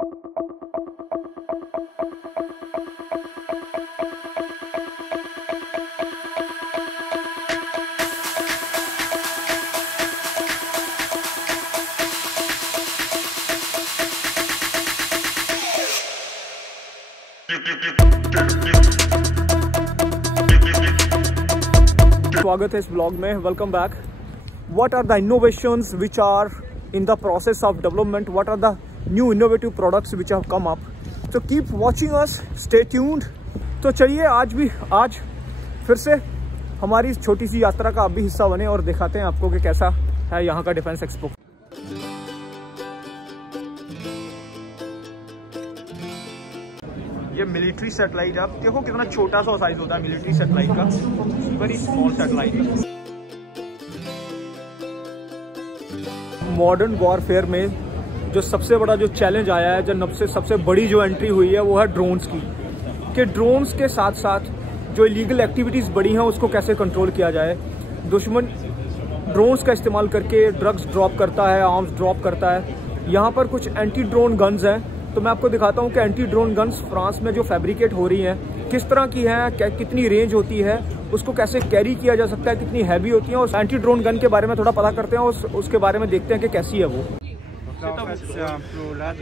स्वागत है इस ब्लॉग में। Welcome back. What are the innovations which are in the process of development, what are the new innovative products which have come up, so keep watching us, stay tuned. तो चलिए आज फिर से हमारी छोटी सी यात्रा का आप भी हिस्सा बने और दिखाते हैं आपको कि कैसा है यहाँ का डिफेंस एक्सपो। ये मिलिट्री सैटेलाइट, आप देखो कितना छोटा सा साइज होता है मिलिट्री सैटेलाइट का, very small satellite. Modern warfare में जो सबसे बड़ा जो चैलेंज आया है, जो सबसे बड़ी जो एंट्री हुई है वो है ड्रोन्स की, कि ड्रोन्स के साथ साथ जो इलीगल एक्टिविटीज़ बड़ी हैं उसको कैसे कंट्रोल किया जाए। दुश्मन ड्रोन्स का इस्तेमाल करके ड्रग्स ड्रॉप करता है, आर्म्स ड्रॉप करता है। यहाँ पर कुछ एंटी ड्रोन गन्स हैं, तो मैं आपको दिखाता हूँ कि एंटी ड्रोन गन्स फ्रांस में जो फैब्रिकेट हो रही हैं किस तरह की हैं, कितनी रेंज होती है, उसको कैसे कैरी किया जा सकता है, कितनी हैवी होती है। और एंटी ड्रोन गन के बारे में थोड़ा पता करते हैं और उसके बारे में देखते हैं कि कैसी है वो।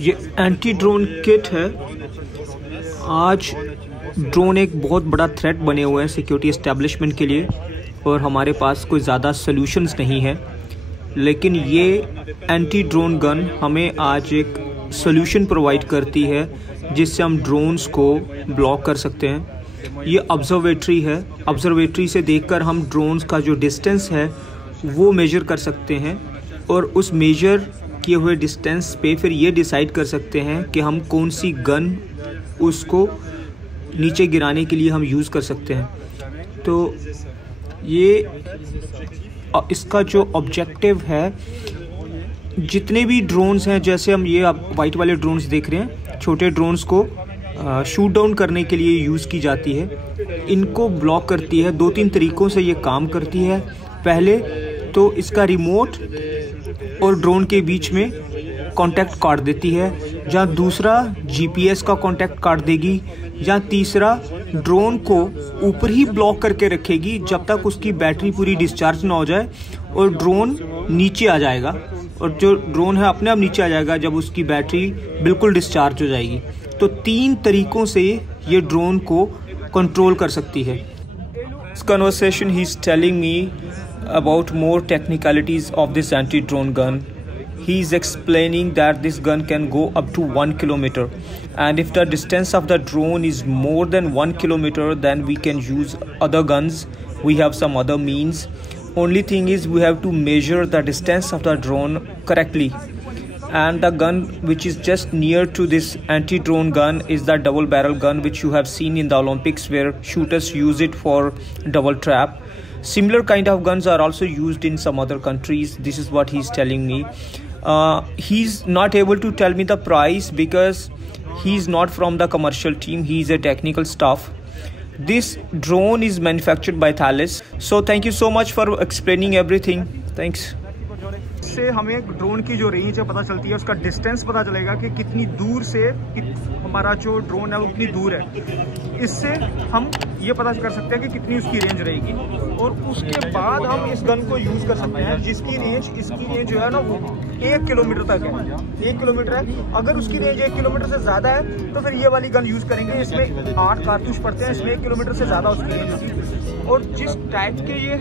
ये एंटी ड्रोन किट है। आज ड्रोन एक बहुत बड़ा थ्रेट बने हुए हैं सिक्योरिटी एस्टेब्लिशमेंट के लिए और हमारे पास कोई ज़्यादा सॉल्यूशंस नहीं है, लेकिन ये एंटी ड्रोन गन हमें आज एक सॉल्यूशन प्रोवाइड करती है जिससे हम ड्रोन्स को ब्लॉक कर सकते हैं। ये ऑब्जर्वेटरी है, ऑब्जर्वेटरी से देखकर हम ड्रोन्स का जो डिस्टेंस है वो मेजर कर सकते हैं और उस मेजर किए हुए डिस्टेंस पे फिर ये डिसाइड कर सकते हैं कि हम कौन सी गन उसको नीचे गिराने के लिए हम यूज़ कर सकते हैं। तो ये इसका जो ऑब्जेक्टिव है, जितने भी ड्रोन्स हैं, जैसे हम ये आप वाइट वाले ड्रोन्स देख रहे हैं, छोटे ड्रोन्स को शूट डाउन करने के लिए यूज़ की जाती है। इनको ब्लॉक करती है। 2-3 तरीक़ों से ये काम करती है। पहले तो इसका रिमोट और ड्रोन के बीच में कांटेक्ट काट देती है, या दूसरा जीपीएस का कांटेक्ट काट देगी, या तीसरा ड्रोन को ऊपर ही ब्लॉक करके रखेगी जब तक उसकी बैटरी पूरी डिस्चार्ज ना हो जाए और ड्रोन नीचे आ जाएगा। और जो ड्रोन है अपने आप नीचे आ जाएगा जब उसकी बैटरी बिल्कुल डिस्चार्ज हो जाएगी। तो 3 तरीक़ों से ये ड्रोन को कंट्रोल कर सकती है। इस conversation he is telling me about more technicalities of this anti drone gun. He is explaining that this gun can go up to 1 kilometer, and if the distance of the drone is more than 1 kilometer, then we can use other guns. We have some other means. Only thing is we have to measure the distance of the drone correctly, and the gun which is just near to this anti-drone gun is the double barrel gun which you have seen in the Olympics, where shooters use it for double trap. Similar kind of guns are also used in some other countries. This is what he's telling me. He's not able to tell me the price because he's not from the commercial team. He's a technical staff. This drone is manufactured by Thales. So thank you so much for explaining everything. Thanks. इससे हमें drone की जो range है पता चलती है, उसका distance पता चलेगा कि कितनी दूर से हमारा जो ड्रोन है वो कितनी दूर है। इससे हम ये पता कर सकते हैं कि कितनी उसकी रेंज रहेगी, और उसके बाद हम इस गन को यूज़ कर सकते हैं जिसकी रेंज, इसकी रेंज जो है ना वो 1 किलोमीटर तक है। 1 किलोमीटर है। अगर उसकी रेंज 1 किलोमीटर से ज़्यादा है तो फिर ये वाली गन यूज़ करेंगे। इसमें 8 कारतूस पड़ते हैं, इसमें 1 किलोमीटर से ज़्यादा उसकी रेंज होगी। और जिस टाइप के ये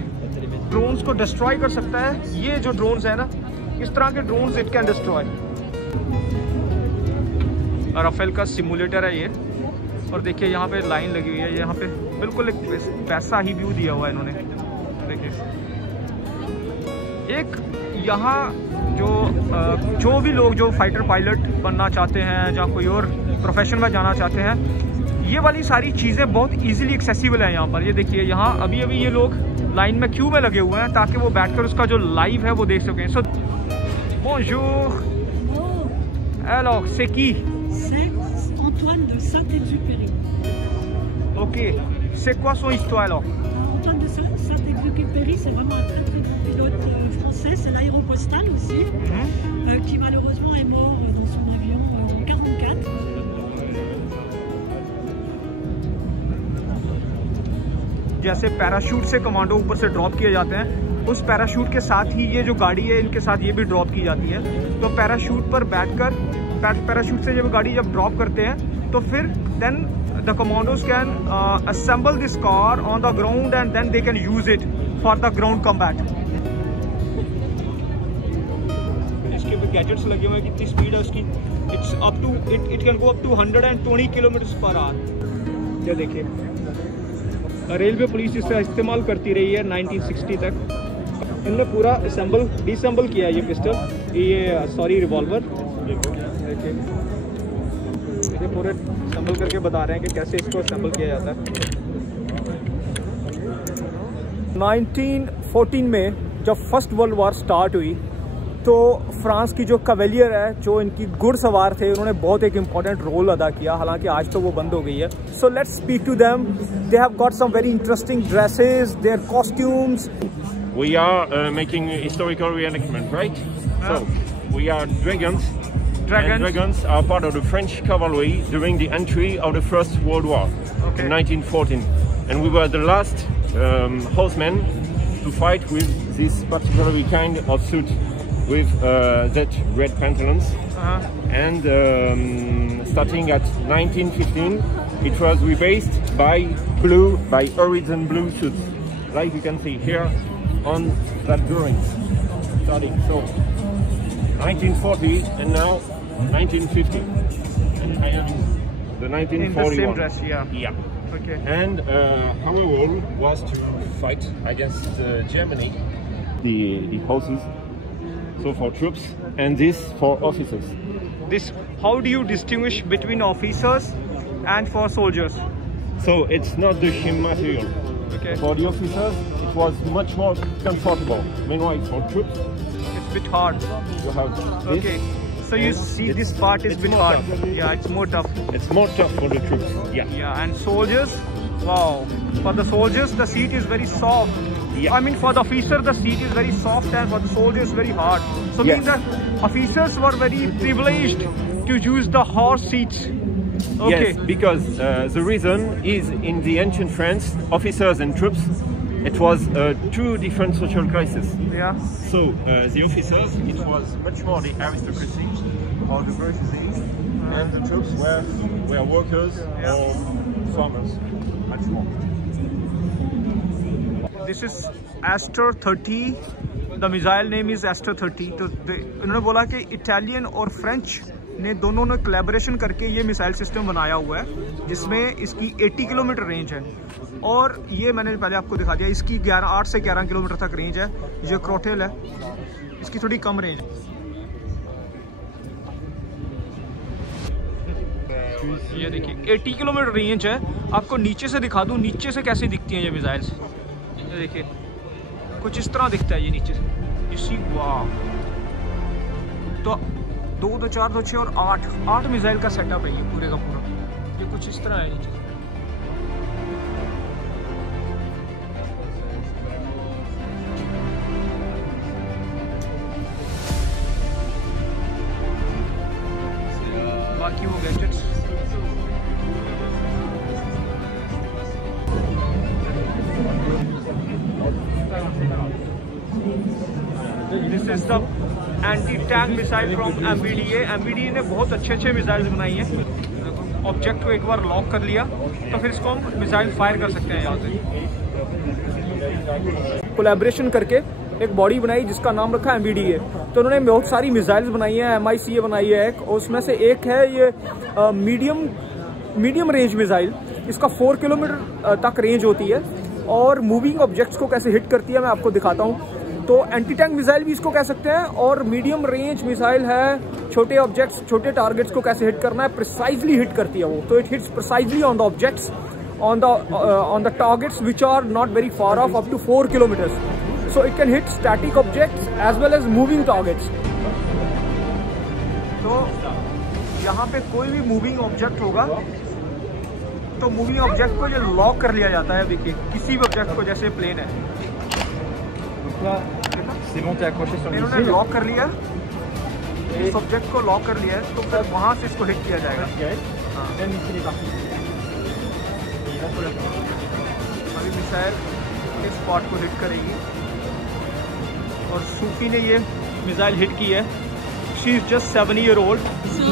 ड्रोन्स को डिस्ट्रॉय कर सकता है, ये जो ड्रोन्स है ना, इस तरह के drones it can destroy. Rafale का सिमुलेटर है ये, और देखिए यहाँ पे लाइन लगी हुई है। यहाँ पे बिल्कुल एक वैसा ही व्यू दिया हुआ है इन्होंने। देखिए एक यहाँ जो भी लोग जो फाइटर पायलट बनना चाहते हैं या कोई और प्रोफेशन में जाना चाहते हैं, ये वाली सारी चीज़ें बहुत इजीली एक्सेसिबल है यहाँ पर। ये देखिए यहाँ अभी ये लोग लाइन में क्यू में लगे हुए हैं ताकि वो बैठकर उसका जो लाइव है वो देख सकें। सो bonjour. Alors, c'est qui? C'est Antoine de Saint-Exupéry. Ok. C'est quoi son histoire alors? Antoine de Saint-Exupéry, c'est vraiment un très très bon pilote français. C'est l'aéropostale aussi, qui malheureusement est mort dans son avion en 1944. जैसे parachute से commando ऊपर से drop किए जाते हैं, उस parachute के साथ ही ये जो गाड़ी है इनके साथ ये भी ड्रॉप की जाती है। तो पैराशूट पर बैठकर पैराशूट से जब गाड़ी जब ड्रॉप करते हैं तो फिर then the commandos can assemble this car on the ground and then they can use it for the ground combat. इसके भी गैजेट्स लगे हुए हैं, कितनी स्पीड है उसकी, it's up to it can go up to 120 kilometre per hour. ये देखिए, रेलवे पुलिस इसका इस्तेमाल करती रही है 1960 तक। इनने पूरा डिसेंबल किया है ये पिस्टल, ये सॉरी रिवॉल्वर। देखिए ये पूरे असेंबल करके बता रहे हैं कि कैसे इसको असेंबल किया जाता है। 1914 में जब फर्स्ट वर्ल्ड वॉर स्टार्ट हुई तो फ्रांस की जो कवेलियर है, जो इनकी घुड़सवार थे, उन्होंने बहुत एक इम्पॉर्टेंट रोल अदा किया। हालांकि आज तो वो बंद हो गई है। So let's speak to them. They have got some very interesting dresses, their costumes. We are making historical reenactment, right? So we are dragons. And dragons are part of the French cavalry during the entry of the First World War in 1914, and we were the last horsemen to fight with this particular kind of suit with that red pantalons. And starting at 1915, it was replaced by horizon blue suits, like you can see here on that drawing. Starting so 1940 and now 1950, and I am the 1941. In the same dress, yeah. Yeah. Okay. And our role was to fight against Germany, the horses, so for troops, and this for officers. How do you distinguish between officers and for soldiers? So it's not the same material. Okay. For the officers, it was much more comfortable. Meanwhile, for troops, It's a bit hard. you have this. Okay. So you see this part is it's bit more hard. tough. Yeah, it's more tough. It's more tough for the troops. Yeah. Yeah, and soldiers, wow. For the soldiers, the seat is very soft. Yeah. I mean, for the officer, the seat is very soft, and for the soldiers, very hard. So Yes. means that officers were very privileged to use the horse seats. Okay. Yes, because the reason is in the ancient France, officers and troops, it was two different social classes. Yeah. So the officers, it was much more the aristocracy or the bourgeoisie, and the troops were workers or farmers, much more. This is Aster 30. The missile name is Aster 30. तो इन्होंने बोला कि Italian और French ने दोनों ने collaboration करके ये मिसाइल सिस्टम बनाया हुआ है, जिसमें इसकी 80 किलोमीटर रेंज है। और ये मैंने पहले आपको दिखा दिया, इसकी 8 से 11 किलोमीटर तक रेंज है। ये क्रोटेल है, इसकी थोड़ी कम रेंज है। ये देखिए 80 किलोमीटर रेंज है। आपको नीचे से दिखा दूँ, नीचे से कैसे दिखती हैं ये मिसाइल्स। ये देखिए कुछ इस तरह दिखता है ये नीचे से। यू सी, वाह। तो 2, 2, 4, 2, 6 और 8 मिसाइल का सेटअप है ये पूरे का पूरा। ये कुछ इस तरह है नीचे। बाकी वो gadgets. This is the anti tank missile from MBDA। MBDA ने बहुत अच्छे मिसाइल्स बनाई हैं। ऑब्जेक्ट को एक बार लॉक कर लिया तो फिर इसको हम मिसाइल फायर कर सकते हैं यहाँ से। कोलैबोरेशन करके एक बॉडी बनाई जिसका नाम रखा MBDA। तो उन्होंने बहुत सारी मिसाइल्स बनाई हैं। MICA बनाई है एक, और उसमें से एक है ये मीडियम रेंज मिसाइल। इसका 4 किलोमीटर तक रेंज होती है और मूविंग ऑब्जेक्ट्स को कैसे हिट करती है मैं आपको दिखाता हूँ। तो एंटी टैंक मिसाइल भी इसको कह सकते हैं, और मीडियम रेंज मिसाइल है। छोटे ऑब्जेक्ट्स, छोटे टारगेट्स को कैसे हिट करना है, प्रिसाइजली हिट करती है वो। तो it hits precisely on the objects, on the targets which are not very far off, up to 4 kilometres. So it can hit static objects as well as moving targets. तो यहाँ पे कोई भी moving object होगा तो moving object को ये lock कर लिया जाता है। देखिए किसी भी ऑब्जेक्ट को, जैसे प्लेन है, इन्होंने लॉक कर लिया, इस ऑब्जेक्ट को लॉक कर लिया है, तो फिर वहाँ से इसको हिट किया जाएगा। अभी मिसाइल इस स्पॉट को हिट करेगी और सूफी ने ये मिसाइल हिट की है। She is just 7 years old. So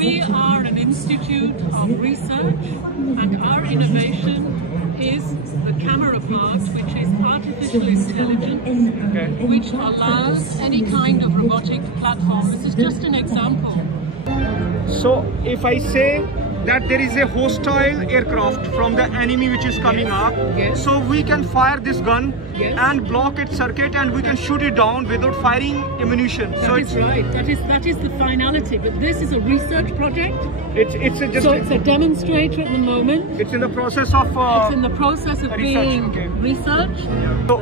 we are an institute of research, and our innovation is the camera part, which is artificial intelligence, which allows any kind of robotic platform. This is just an example. So if I say that there is a hostile aircraft from the enemy which is coming up, so we can fire this gun and block its circuit, and we can shoot it down without firing ammunition. So it's right. That is the finality. But this is a research project. It's a demonstrator at the moment. It's in the process of. It's in the process of being researched. So,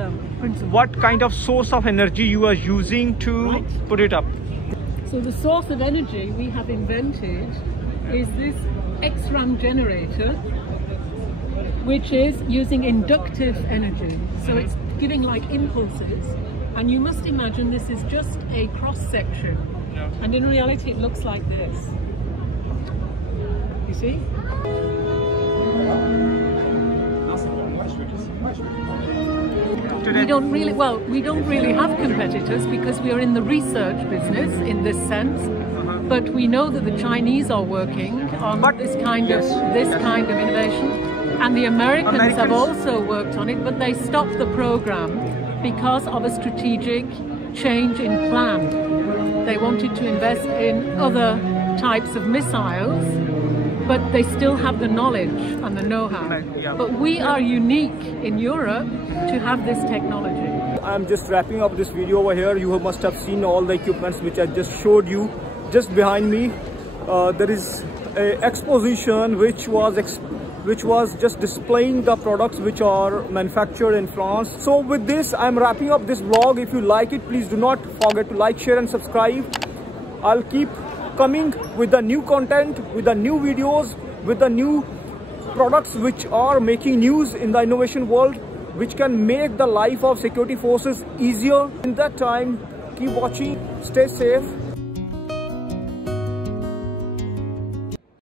what kind of source of energy you are using to put it up? So the source of energy we have invented is this X-ram generator, which is using inductive energy. So it's giving like impulses, and you must imagine this is just a cross section, and in reality it looks like this. You see? We don't really have competitors because we are in the research business in this sense. But we know that the Chinese are working on this kind of innovation, and the Americans have also worked on it, but they stopped the program because of a strategic change in plan. They wanted to invest in other types of missiles, but they still have the knowledge and the know-how. But we are unique in Europe to have this technology. I'm just wrapping up this video over here. You must have seen all the equipments which I just showed you. Just behind me, there is an exposition which was just displaying the products which are manufactured in France. So with this, I'm wrapping up this vlog. If you like it, please do not forget to like, share, and subscribe. I'll keep coming with the new content, with the new videos, with the new products which are making news in the innovation world, which can make the life of security forces easier. In that time, keep watching, stay safe.